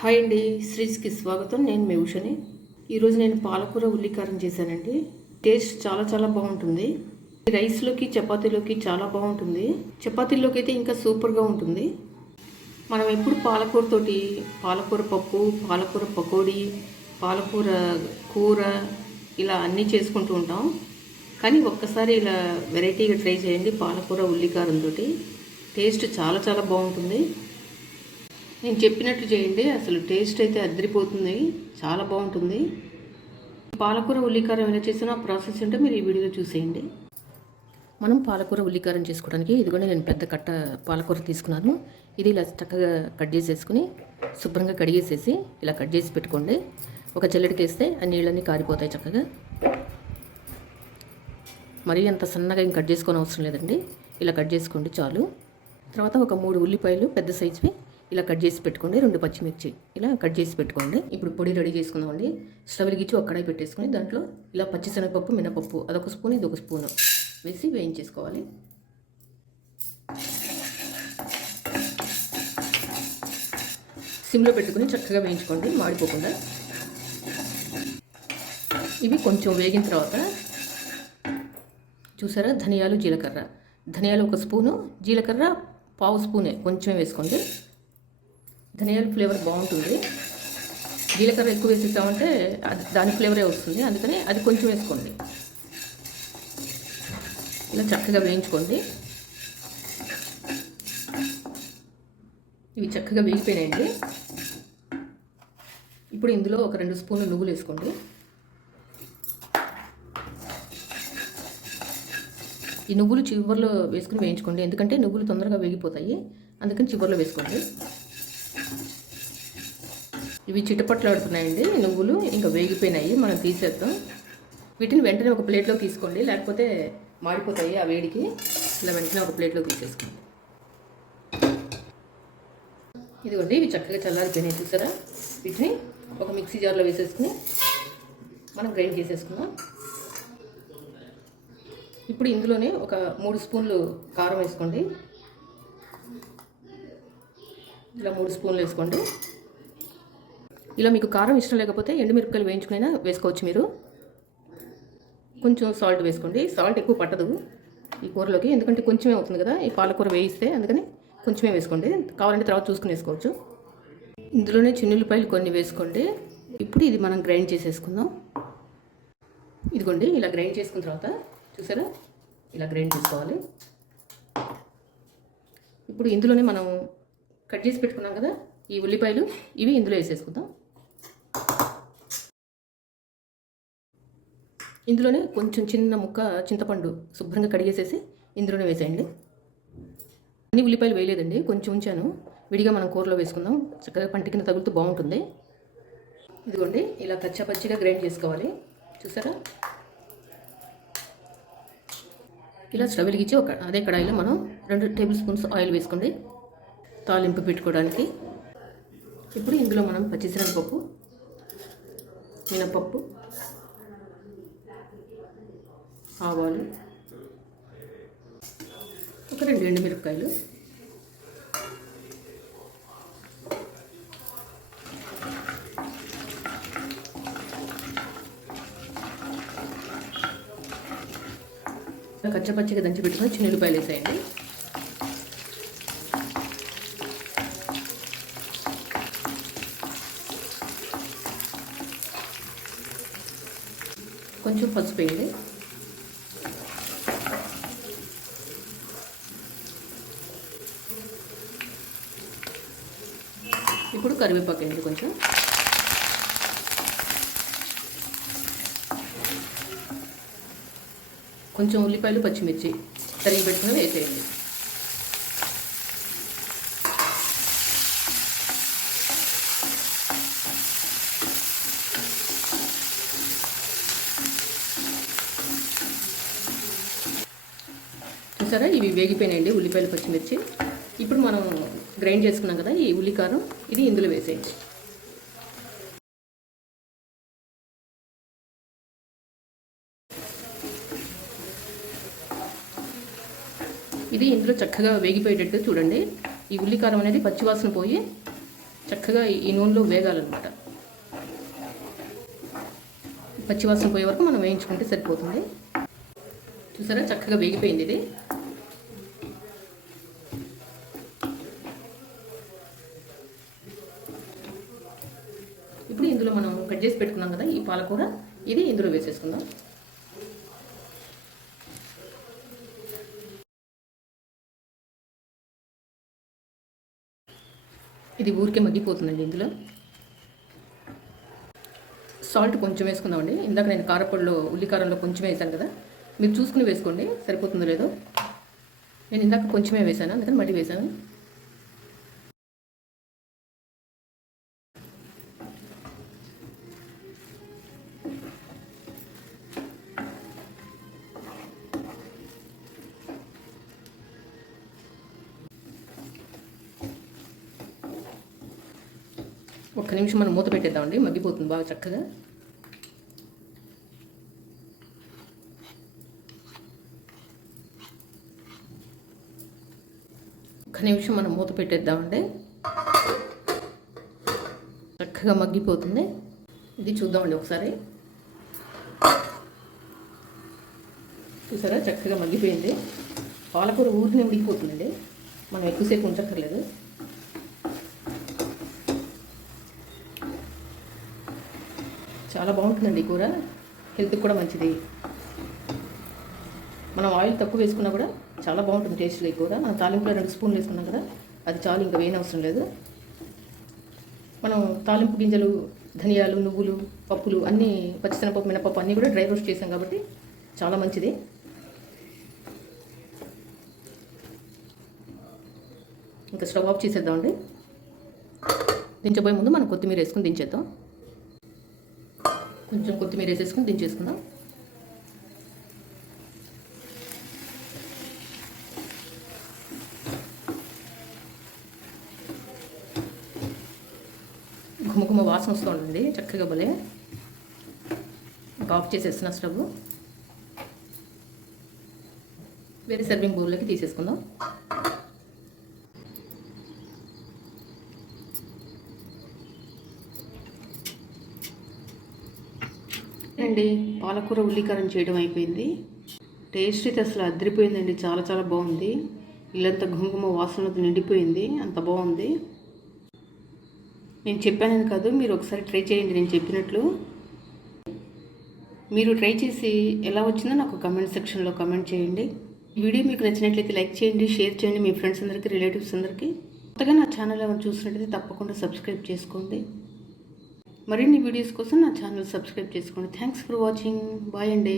Hi అండి శ్రీస్కి స్వాగతం. నేను మీ ఉషని. ఈరోజు నేను పాలకూర ఉల్లికారం చేశానండి. టేస్ట్ చాలా చాలా బాగుంటుంది. రైస్లోకి చపాతీలోకి చాలా బాగుంటుంది. చపాతీలోకి అయితే ఇంకా సూపర్గా ఉంటుంది. మనం ఎప్పుడు పాలకూరతోటి పాలకూర పప్పు పాలకూర పకోడీ పాలకూర కూర ఇలా అన్నీ చేసుకుంటూ ఉంటాం. కానీ ఒక్కసారి ఇలా వెరైటీగా ట్రై చేయండి పాలకూర ఉల్లికారంతో టేస్ట్ చాలా చాలా బాగుంటుంది. నేను చెప్పినట్టు చేయండి. అసలు టేస్ట్ అయితే అదిరిపోతుంది చాలా బాగుంటుంది. పాలకూర ఉల్లికారం ఎలా చేసినా ప్రాసెస్ ఉంటే మీరు ఈ వీడియోలో చూసేయండి. మనం పాలకూర ఉల్లికారం చేసుకోవడానికి ఇదిగోనే నేను పెద్ద కట్ట పాలకూర తీసుకున్నాను. ఇది ఇలా చక్కగా కట్ చేసేసుకుని శుభ్రంగా కడిగేసేసి ఇలా కట్ చేసి పెట్టుకోండి. ఒక చెల్లెడికి వేస్తే ఆ నీళ్ళన్నీ కారిపోతాయి చక్కగా. మరీ అంత సన్నగా ఇంక కట్ చేసుకోని అవసరం లేదండి. ఇలా కట్ చేసుకోండి చాలు. తర్వాత ఒక మూడు ఉల్లిపాయలు పెద్ద సైజువి ఇలా కట్ చేసి పెట్టుకోండి. రెండు పచ్చిమిర్చి ఇలా కట్ చేసి పెట్టుకోండి. ఇప్పుడు పొడి రెడీ చేసుకుందామండి. స్టవ్ వెలిగించి ఒక పెట్టేసుకుని దాంట్లో ఇలా పచ్చిశనగపప్పు మినపప్పు అదొక స్పూన్ ఇది ఒక స్పూన్ వేసి వేయించేసుకోవాలి. సిమ్లో పెట్టుకుని చక్కగా వేయించుకోండి. మాడిపోకుండా. ఇవి కొంచెం వేగిన తర్వాత చూసారా? ధనియాలు జీలకర్ర. ధనియాలు ఒక స్పూను జీలకర్ర పావు స్పూనే కొంచెం వేసుకోండి. ధనియాల ఫ్లేవర్ బాగుంటుంది. జీలకర్ర ఎక్కువ వేసేసామంటే అది దాని ఫ్లేవరే వస్తుంది. అందుకని అది కొంచెం వేసుకోండి. ఇలా చక్కగా వేయించుకోండి. ఇవి చక్కగా వేగిపోయినాయండి. ఇప్పుడు ఇందులో ఒక రెండు స్పూన్లు నువ్వులు వేసుకోండి. ఈ నువ్వులు చివరిలో వేసుకుని వేయించుకోండి. ఎందుకంటే నువ్వులు తొందరగా వేగిపోతాయి. అందుకని చివరిలో వేసుకోండి. ఇవి చిటపట్లాడుతున్నాయండి నువ్వులు ఇంకా వేగిపోయినాయి మనం తీసేద్దాం. వీటిని వెంటనే ఒక ప్లేట్లో తీసుకోండి లేకపోతే మాడిపోతాయి ఆ వేడికి. ఇలా వెంటనే ఒక ప్లేట్లో తీసేసుకోండి. ఇదిగోండి ఇవి చక్కగా చల్లారిపోయినాయి చూసారా? వీటిని ఒక మిక్సీ జార్లో వేసేసుకుని మనం గ్రైండ్ చేసేసుకుందాం. ఇప్పుడు ఇందులోనే ఒక మూడు స్పూన్లు కారం వేసుకోండి. ఇలా మూడు స్పూన్లు వేసుకోండి. ఇలా మీకు కారం ఇష్టం లేకపోతే ఎండుమిరపకాయలు వేయించుకునైనా వేసుకోవచ్చు మీరు. కొంచెం సాల్ట్ వేసుకోండి. సాల్ట్ ఎక్కువ పట్టదు ఈ కూరలోకి ఎందుకంటే కొంచెమే అవుతుంది కదా ఈ పాలకూర వేయిస్తే అందుకని కొంచెమే వేసుకోండి. కావాలంటే తర్వాత చూసుకుని వేసుకోవచ్చు. ఇందులోనే చిన్నులపాయలు కొన్ని వేసుకోండి. ఇప్పుడు ఇది మనం గ్రైండ్ చేసేసుకుందాం. ఇదిగోండి ఇలా గ్రైండ్ చేసుకున్న తర్వాత చూసారా? ఇలా గ్రైండ్ చేసుకోవాలి. ఇప్పుడు ఇందులోనే మనం కట్ చేసి పెట్టుకున్నాం కదా ఈ ఉల్లిపాయలు ఇవి ఇందులో వేసేసుకుందాం. ఇందులోనే కొంచెం చిన్న ముక్క చింతపండు శుభ్రంగా కడిగేసేసి ఇందులోనే వేసేయండి. అన్ని ఉల్లిపాయలు వేయలేదండి కొంచెం ఉంచాను. విడిగా మనం కూరలో వేసుకుందాం. చక్కగా పంట కింద తగులుతూ బాగుంటుంది. ఇదిగోండి ఇలా కచ్చా పచ్చిగా గ్రైండ్ చేసుకోవాలి. చూసారా? ఇలా స్టవ్ వెలిగించి ఒక అదే కడాయిలో మనం రెండు టేబుల్ స్పూన్స్ ఆయిల్ వేసుకోండి. తాలింపు పెట్టుకోవడానికి. ఇప్పుడు ఇందులో మనం పచ్చిశనగపప్పు మినపప్పు ఆవాలు. ఒక రెండు ఎండుమిరపకాయలు. కచ్చపచ్చిగా దంచి పెట్టుకుని చిన్న ఉల్లిపాయలు వేసేయండి. కొంచెం పసుపు వేయండి ఇప్పుడు కరివేపాకు వేయండి కొంచెం. కొంచెం ఉల్లిపాయలు పచ్చిమిర్చి తరిగి పెట్టుకుని వేసేయండి చూసారా? ఇవి వేగిపోయినాయండి ఉల్లిపాయలు పచ్చిమిర్చి. ఇప్పుడు మనం గ్రైండ్ చేసుకున్నాం కదా ఈ ఉల్లికారం ఇది ఇందులో వేసేయండి. ఇది ఇందులో చక్కగా వేగిపోయేటట్టు చూడండి. ఈ ఉల్లికారం అనేది పచ్చివాసన పోయి చక్కగా ఈ- నూనెలో వేగాలన్నమాట. పచ్చివాసన పోయే వరకు మనం వేయించుకుంటే సరిపోతుంది. చూసారా? చక్కగా వేగిపోయింది ఇది ఇప్పుడు ఇందులో మనం కట్ చేసి పెట్టుకున్నాం కదా ఈ పాలకూర ఇది ఇందులో వేసేసుకుందాం. ఇది ఊరికే మగ్గిపోతుందండి ఇందులో. సాల్ట్ కొంచెం వేసుకుందామండి. ఇందాక నేను కారపొడిలో ఉల్లికారంలో కొంచెం వేసాను కదా. మీరు చూసుకుని వేసుకోండి. సరిపోతుందో లేదో. నేను ఇందాక కొంచెమే వేసాను అందుకని మళ్ళీ వేసాను. ఒక్క నిమిషం మనం మూత పెట్టేద్దామండి. మగ్గిపోతుంది బాగా చక్కగా. ఒక్క నిమిషం మనం మూత పెట్టేద్దామండి. చక్కగా మగ్గిపోతుంది. ఇది చూద్దామండి ఒకసారి. చూసారా? చక్కగా మగ్గిపోయింది. పాలకూర ఊరిని ఉడికిపోతుందండి మనం ఎక్కువసేపు ఉంచక్కర్లేదు. చాలా బాగుంటుందండి కూర. హెల్త్కి కూడా మంచిది. మనం ఆయిల్ తక్కువ వేసుకున్నా కూడా చాలా బాగుంటుంది టేస్ట్లో ఈ కూర. మనం తాలింపులో రెండు స్పూన్లు వేసుకున్నాం కదా అది చాలు ఇంకా వేయని అవసరం లేదు. మనం తాలింపు గింజలు ధనియాలు నువ్వులు పప్పులు అన్నీ పచ్చిశనగపప్పు మినపప్పు అన్నీ కూడా డ్రై రోస్ట్ చేసాం కాబట్టి చాలా మంచిది. ఇంకా స్టవ్ ఆఫ్ చేసేద్దామండి. దించబోయే ముందు మనం కొత్తిమీర వేసుకుని దించేద్దాం. కొంచెం కొత్తిమీర వేసేసుకుని దించేసుకుందాం. ఘుమఘుమ వాసన వస్తుందండి చక్కగా భలే. ఆఫ్ చేసేస్తున్న స్టవ్. వేరే సర్వింగ్ బౌల్లోకి తీసేసుకుందాం. అండి పాలకూర ఉల్లికారం చేయడం అయిపోయింది. టేస్ట్ అయితే అసలు అదిరిపోయిందండి. చాలా చాలా బాగుంది. ఇల్లంతా ఘుమఘుమ వాసనతో నిండిపోయింది. అంత బాగుంది. నేను చెప్పానని కాదు మీరు ఒకసారి ట్రై చేయండి. నేను చెప్పినట్లు. మీరు ట్రై చేసి ఎలా వచ్చిందో నాకు కమెంట్ సెక్షన్లో కమెంట్ చేయండి. వీడియో మీకు నచ్చినట్లయితే లైక్ చేయండి షేర్ చేయండి. మీ ఫ్రెండ్స్ అందరికీ రిలేటివ్స్ అందరికీ. కొత్తగా నా ఛానల్ ఏమైనా చూసినట్లయితే తప్పకుండా సబ్స్క్రైబ్ చేసుకోండి. మరిన్ని వీడియోస్ కోసం నా ఛానల్ సబ్స్క్రైబ్ చేసుకోండి. థ్యాంక్స్ ఫర్ వాచింగ్ బాయ్ అండి.